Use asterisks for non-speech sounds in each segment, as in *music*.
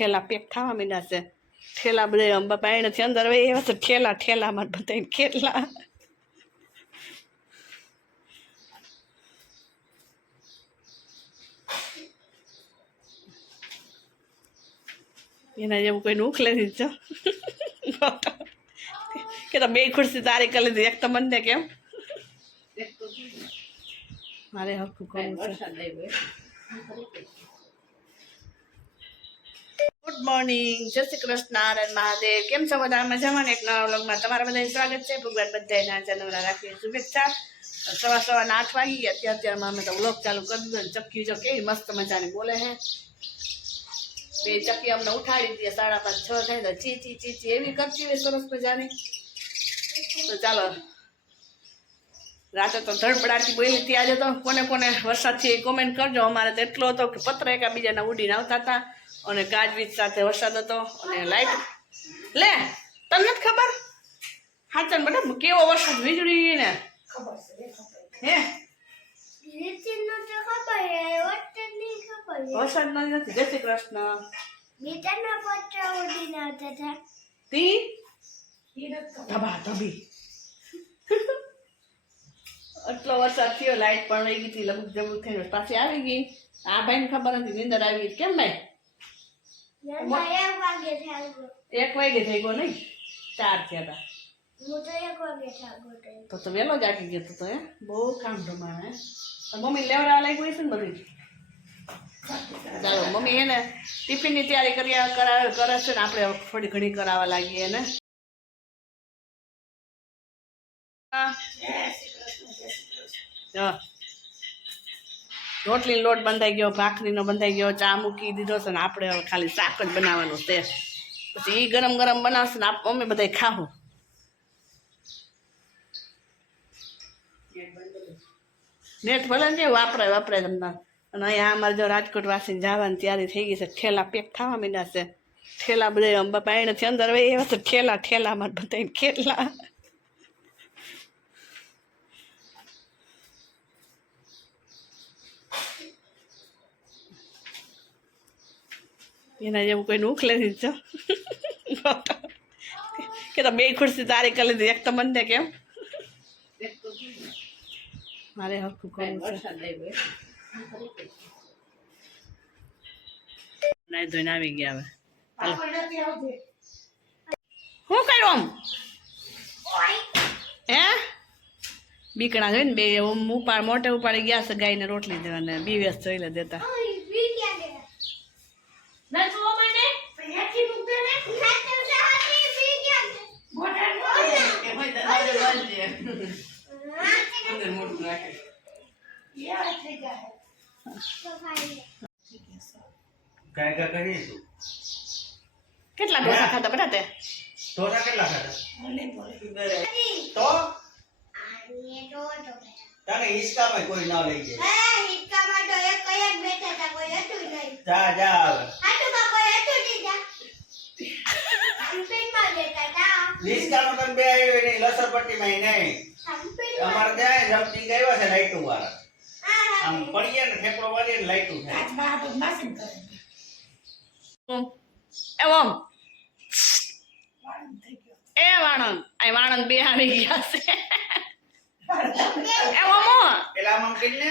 ઠેલા pack થવા માંડ્યા છે. ઠેલા બધા અંબા એનેથી અંદર હવે એવા તો ઠેલા ઠેલામાં બધા કેટલા એના જેવું કોઈને લે દીધો કે તો બે ખુરશી તારી કરી લીધી, એક તો મને કેમ મારે હરખું કરવું છે. ગુડ મોર્નિંગ જય શ્રી કૃષ્ણ, નારાયણ મહાદેવ. કેમ છો બધા? મજામાં એક નવા વ્લોગમાં તમારા બધાનું સ્વાગત છે. ભગવાન બધાના જન્મના રાખીએ શુભેચ્છા. સવા સવારના આઠ વાગી અત્યારે અત્યારમાં અમે તો વ્લોગ ચાલુ કરી દીધો ચક્કી જો કેવી મસ્ત મજાની બોલે હે. બે ચક્કી અમને ઉઠાડી દઈએ સાડા પાંચ, છ થાય તો ચી ચી ચી ચી. એવી કરતી હોય સરસ મજાની. તો ચાલો. રાતે તો ધડપડાટી બોલી હતી. આજે તો કોને કોને વરસાદથી કોમેન્ટ કરજો. અમારે તો એટલો હતો કે પત્ર એકાબીજાના ઉડીને આવતા હતા. અને ગાજવીજ સાથે વરસાદ હતો અને લાઈટ લે તને નથી ખબર? હાચન બધા કેવો વરસાદ વીજળી ને હે? હે, હે. વરસાદ નથી જય શ્રી કૃષ્ણ. બીજાના પત્ર એટલો વરસાદ થયો લાઈટ પણ રહી ગઈ હતી લગભગ જબુક થઈને પાછી આવી ગઈ. આ ભાઈને ખબર નથી નીંદર આવી કેમ ભાઈ? એક વાગે થઈ ગયો નહીં? ચાર થયા હતા તો તો. વહેલો જ ગયો તો તો હે? બહુ કામ પ્રમાણે મમ્મી લેવડાવવા લાગ્યું છે ને બધું? ચાલો મમ્મી એને ટિફિનની તૈયારી કરી કરાવે કરે છે ને આપણે થોડી ઘણી કરાવવા લાગીએ એને. હા. રોટલીનો લોટ બંધાઈ ગયો, ભાખરીનો બંધાઈ ગયો, ચા મૂકી દીધો છે ને આપણે હવે ખાલી શાક જ બનાવવાનું છે. પછી એ ગરમ ગરમ બનાવશે ને અમે બધા ખાવું નેટ ભલે ને વાપરાય વાપરાય તમને. અને અહીંયા અમારે જો રાજકોટ વાસીને જવાની તૈયારી થઈ ગઈ છે, ઠેલા પેક થવા માંડ્યા છે. ઠેલા બધા આમ બાપા એનેથી અંદર હવે એવા તો ઠેલા અમારે બધા કેટલા એના જેવું કોઈને ઉખલે દીધો કે તો બે ખુરશી તારી કરી લીધી એક તો મને કેમ? મારે હરખું કરવું છે. નાઈ ધોઈને આવી ગયા હવે. શું કર્યું આમ? હે? બીકણા જોઈને બે ઉપાડ મોટે ઉપાડી ગયા છે ગાયને રોટલી દેવાને બીવેસ જોઈ લે દેતા. ગયા? ને? થઈ. તો કેટલા ડોસા ખાતા બેટા તે ઢોસા કેટલા ખાધા? તો? આને તો તો ગયા. તને કોઈ ના લઈ જાય. એ, હિંચકામાં તો એક જ બેઠા હતા, કોઈ હતું નહીં. જા જા આવે આટલું કોઈ હતું નહીં જા. હમ્પીમાં બેઠા હતા. હિંચકામાં તમે બે આવી નહીં. અમારે ત્યાં જમતી ગયા છે લાઈટું વાળા. આમ પડીએ ને ઠેકડો વાળીએ ને લાઈટું થાય. એમ આમ. એ વાણંદ. આ વાણંદ બે આવી ગયા છે. પેલા કે ને.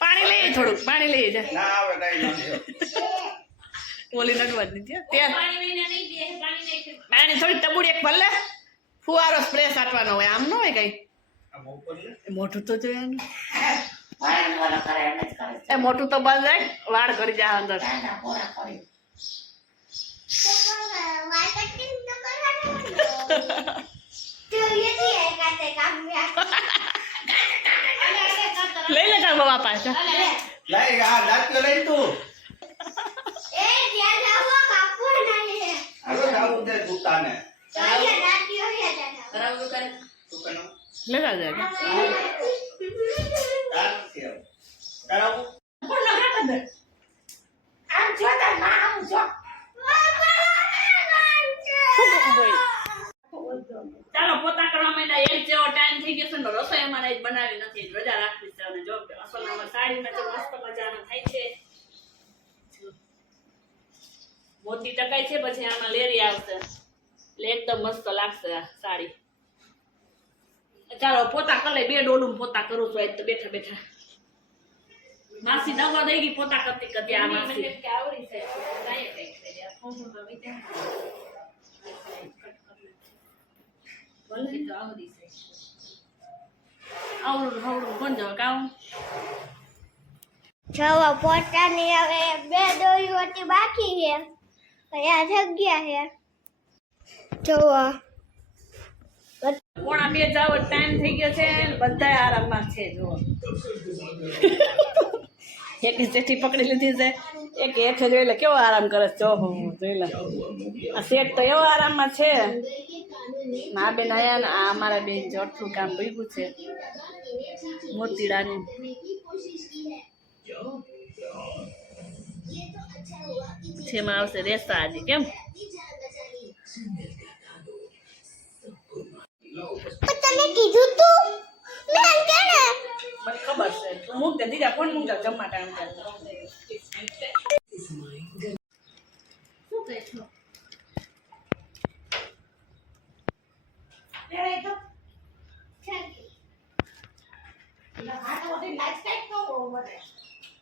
પાણી લઈએ થોડુંક પાણી લઈએ જા. ના આવે કાંઈ ઓલી નટવા જ નથી પાણી થોડી તબુડી એક ભલે ફુવારો સ્પ્રે સાટવાનો હોય આમ ન હોય કઈ? મોટું તો જોયાનું એ મોટું તો બંધ જાય વાળ કરી જાય અંદર. *laughs* લઈ લે તાર બાપા લઈ લઈ તું એ ત્યાં જાઓ, કાપવું નહીં. હાલો જાવું છે દુકાને તો અહીંયા દાંતીઓ છે દાદા. લેતા જાય ચાલો, પોતા કરવા માંડ્યા. એક જેવો ટાઈમ થઈ ગયો છે ને રસોઈ અમારે બનાવી નથી. રજા રાખવી છે અને જો અસલ સાડીમાં તો મસ્ત મજાનો થાય છે. મોતી ટકાઈ છે, પછી આમાં લેરી આવશે. એટલે એકદમ મસ્ત લાગશે સાડી. ચાલો પોતા કરી લે બે ડોડું પોતા કરું છું તો બેઠા બેઠા. માસી દવા દઈ ગઈ પોતા કરતી કરતી આ માસી. આવડું કોણ જવા પોતાની હવે બે દોરીઓથી બાકી છે. જગ્યા છે. જોવો પોણા બે જાવ ટાઈમ થઈ ગયો છે બધા આરામમાં છે, જુઓ. એક ચેઠી પકડી લીધી છે, એક હેઠે જોઈ લે, કેવો આરામ કરે છે? ઓહો જોઈ લે. આ સેટ તો એવો આરામમાં છે. ના બેન આયા ને, આ અમારા બેન જોઠું કામ ભૂગ્યું છે. મોતીડાની. જેમાં આવશે રેસા આજે કેમ? ખબર છે મૂક દે દીધા ફોન મૂક દે જમવા ટાઈમ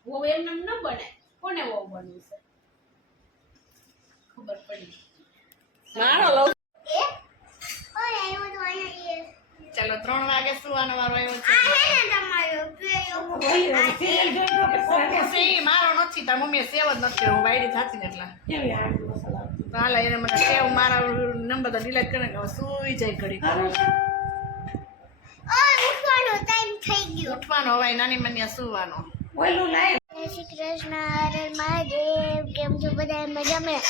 વો એમને ન બને. કોને વો બનવું છે? ખબર પડી. મારો લવ એ ઓય આવ્યો તો અહીંયા એ ચાલો ત્રણ વાગે સુવાનો વારો આવ્યો આ હે ને તમારો પેલો છે સેવ મારો નથી તાર મમ્મીએ સેવ જ નથી કર્યો. હું વાયડી થાતી ને એટલા તો હાલે એને મને સેવ મારા નંબર તો ડિલીટ કરીને કે હવે સુઈ જાય ઘડી ઓય ઉઠવાનો ટાઈમ થઈ ગયો. ઉઠવાનો હવે નાની મનિયા સુવાનો. શ્રી કૃષ્ણ હરે મહાદેવ. કેમ છો બધા મજામાં?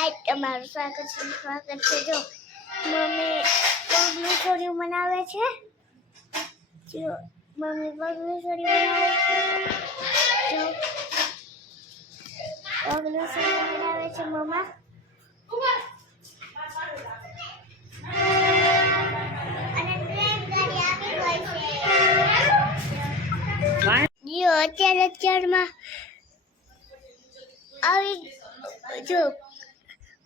આજ તમારું સ્વાગત છે સ્વાગત છે. જો મમ્મી પગલું છોડ્યું મનાવે છે? જો મમ્મી પગલું છોડ્યું મનાવે છે? જો ગાડી આવી છે જો અત્યારે અત્યારમાં આવી જો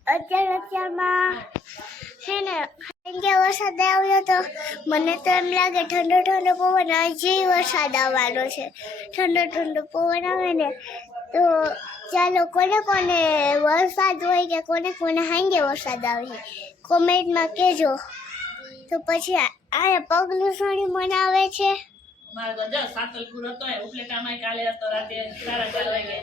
અત્યારે અત્યારમાં છે ને કે વરસાદ આવ્યો તો મને તો એમ લાગે ઠંડો ઠંડો પવન હજી વરસાદ આવવાનો છે ઠંડો ઠંડો પવન આવે ને તો ચાલો કોને કોને વરસાદ હોય કે કોને કોને હાંગે વરસાદ આવે છે કોમેન્ટમાં કહેજો. તો પછી આ પગલું સોણી મનાવે છે. મારે તો જો સાતલપુર હતો એ ઉપલેટામાં કાલે હતો રાતે સાડા ચાર વાગે.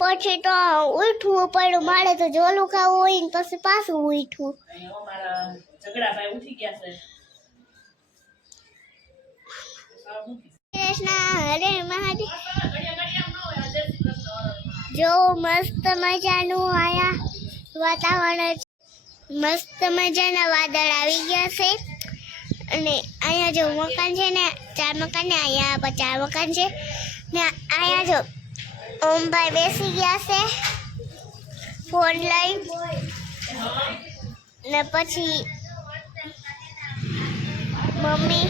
પછી તો ઉઠવું પડ્યું મારે તો જોલું ખાવું હોય ને પછી પાછું ઉઠવું. ઝઘડાભાઈ ઉઠી ગયા છે. કૃષ્ણ હરે મહાદેવ ઘડિયા ઘડિયા ન હોય આ જય શ્રી કૃષ્ણ જો મસ્ત મજાનું આયા વાતાવરણ મસ્ત મજાના વાદળ આવી ગયા છે. અને અહીંયા જો મકાન છે ને, ચાર મકાન ને, અહીંયા પણ ચાર મકાન છે. ને અહીંયા જો ઓમભાઈ બેસી ગયા છે ફોન લઈ ને પછી મમ્મી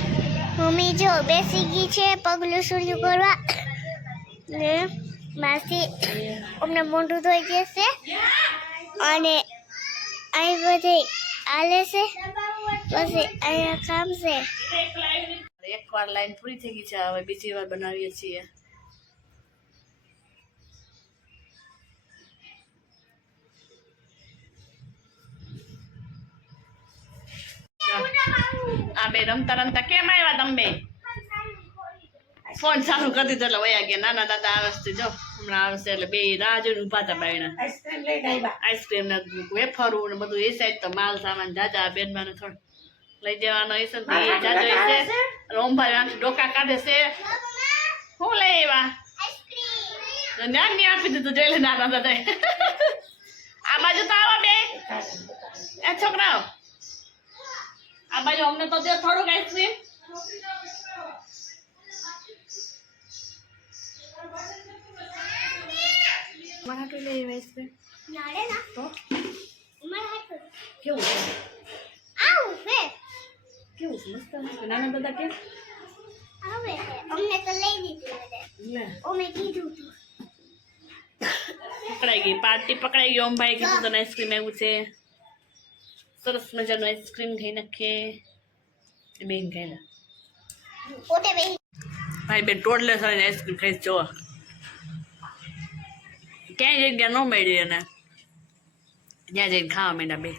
મમ્મી જો બેસી ગઈ છે પગલું સૂર્યું કરવા. ને માસી અમને મોઢું ધોઈ જશે અને અહીં બધે આલે છે. પછી અહીંયા કામ છે. એક લાઈન પૂરી થઈ ગઈ છે, હવે બીજી વાર બનાવીએ છીએ. આ બે રમતા રમતા કેમ આવ્યા તમે? ફોન ચાલુ કરી દીધો એટલે વયા ગયા. નાના દાદા આવે જો હમણાં આવશે એટલે બે રાહ જોઈને ઊભા હતા બાયણા. આઈસ્ક્રીમ ને વેફરું ને બધું એ સાઈડ તો માલ સામાન જાજા બેનબાને થોડું લઈ જવાનો છે ને એ જાજો રોમભાઈ આમ ડોકા કાઢે છે. હું લઈ આવ્યા નાની આપી દીધું જોઈ લે નાના દાદા *laughs* આ બાજુ તો આવો બે. એ છોકરાઓ. આ બાજુ અમને તો દે થોડુંક આઈસ્ક્રીમ મારા હાટુ લઈ આવ્યા આઈસ્ક્રીમ નાડે ના તો મારા હાથ કેવું છે આવું છે કેવું છે મસ્ત મસ્ત નાના દાદા કેમ આવે છે અમને તો લઈ દીધું બધે લે અમે કીધું તું પકડાઈ ગઈ પાર્ટી પકડાઈ ગઈ ઓમ ભાઈ કીધું તને આઈસ્ક્રીમ આવ્યું છે સરસ મજાનું આઈસ્ક્રીમ ખાઈ નાખીએ એ બેન ખાઈ પોતે બેસી ભાઈ બેન ટોટલે સારી આઈસ્ક્રીમ ખાઈ જો ક્યાંય જગ્યા ન મળી એને. ત્યાં જઈને ખાવા માંડ્યા બે.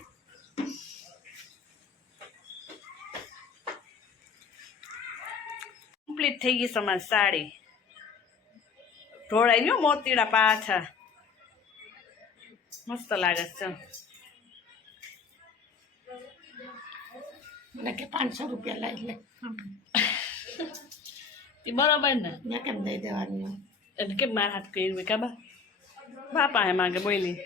કમ્પ્લીટ થઈ ગઈ સમાજ સાડી. ઢોળાઈ ગયો મોતીડા પાછા. મસ્ત લાગે છે. મને કે પાંચસો રૂપિયા લાવી લે. *laughs* એ બરાબર ને? મેં કેમ દઈ દેવાની? એટલે કેમ મારા હાથ કર્યું ખબર? બાપા હે માગે બોલી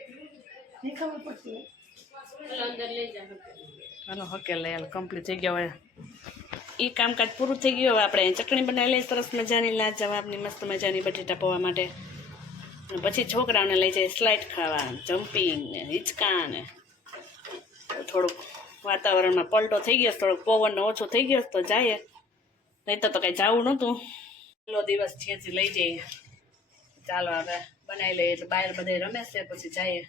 હાલો હકે લઈ હાલો કમ્પ્લીટ થઈ ગયો હવે. એ કામકાજ પૂરું થઈ ગયું, હવે આપણે ચટણી બનાવી લઈએ, સરસ મજાની, લાજવાબની, મસ્ત મજાની બટેટા પૌવા માટે. પછી છોકરાઓને લઈ જાય સ્લાઇડ ખાવા જમ્પિંગ ને, હિંચકા ને. થોડુંક વાતાવરણમાં પલટો થઈ ગયો થોડોક પવન ઓછો થઈ ગયો તો જાય નહીં તો તો કંઈ જવું નહોતું. પહેલો દિવસ છે લઈ જઈએ. ચાલો હવે. બનાવી લઈએ એટલે બહાર બધે રમે છે પછી જઈએ.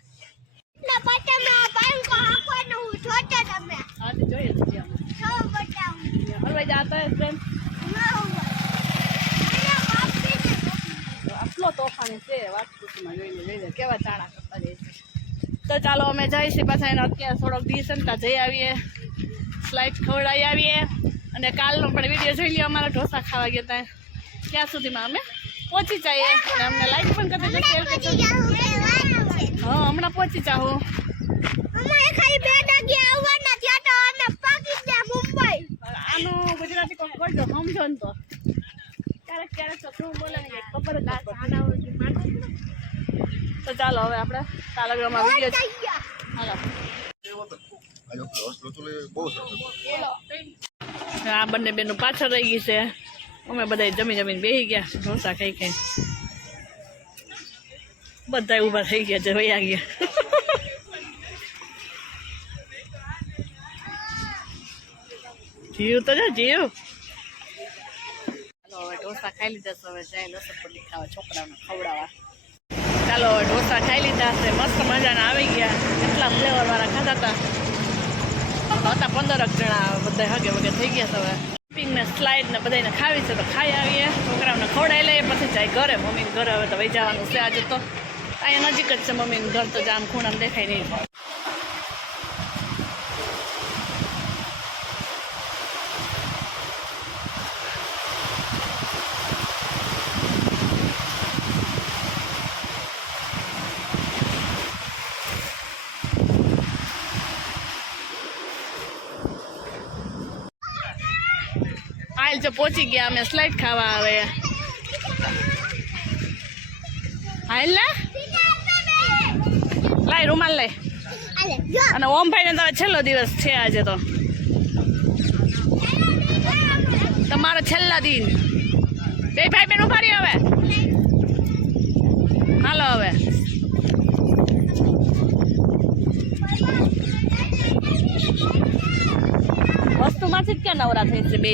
આટલો તોફાની છે વાસ્તુમાં જોઈને જોઈને કેવા ચાણા કરતા જાય તો ચાલો અમે જઈશું પાછા એને અત્યારે થોડોક ડિસન્ટા જઈ આવીએ. સ્લાઇડ ખવડાવી આવીએ. અને કાલનો પણ વીડિયો જોઈ લઈએ અમારા ઢોસા ખાવા ગયા ત્યાં ત્યાં સુધીમાં અમે? પહોંચી જઈએ. અને અમને લાઈક પણ કરી દેજો હા હમણાં પહોંચી જાઓ. અમારે ખાલી બે વાગે આવવાના ત્યાં તો અમે પાકી ગયા મુંબઈ. આનું ગુજરાતી કોણ કરજો સમજો ને તો. ક્યારેક ક્યારેક તો શું બોલે ને ખબર જ. તો ચાલો હવે આપણે તાલગરમાં વીડિયો હાલો. આ બંને બેનું પાછળ રહી ગઈ છે. અમે બધા જમી જમીને બેસી ગયા. ઢોસા ખાઈ ખાઈ. બધા ઊભા થઈ ગયા જવાઈ આ ગયા. જીવ તો જો જીવ. ચાલો હવે ઢોસા ખાઈ લીધા છે હવે જાય લસણપટ્ટી ખાવા છોકરાઓને ખવડાવવા. ચાલો હવે ઢોસા ખાઈ લીધા છે મસ્ત મજાના આવી ગયા. કેટલા ફ્લેવર વાળા ખાધા હતા. હતા પંદરક જણા બધા હગે વગે થઈ ગયા હવે. પિંગ ને સ્લાઇડ ને બધાને ખાવી છે તો ખાઈ આવીએ. છોકરાઓને ખવડાવી લઈએ, પછી જાય ઘરે. મમ્મીને ઘરે હવે તો વહી જવાનું છે આજે તો. અહીંયા નજીક જ છે મમ્મીનું ઘર, તો જામ ખૂણામાં દેખાય નહીં. જો પહોંચી ગયા, અમે સ્લાઇડ ખાવા આવે. હાલ લાય, રૂમાલ જો અને ઓમભાઈ ને તો છેલ્લો દિવસ છે આજે તો. તમારો છેલ્લા દિન. બે ભાઈ બેન ઉભારી હવે. હાલો હવે. વસ્તુમાંથી જ ક્યાં નવરા થઈ છે બે?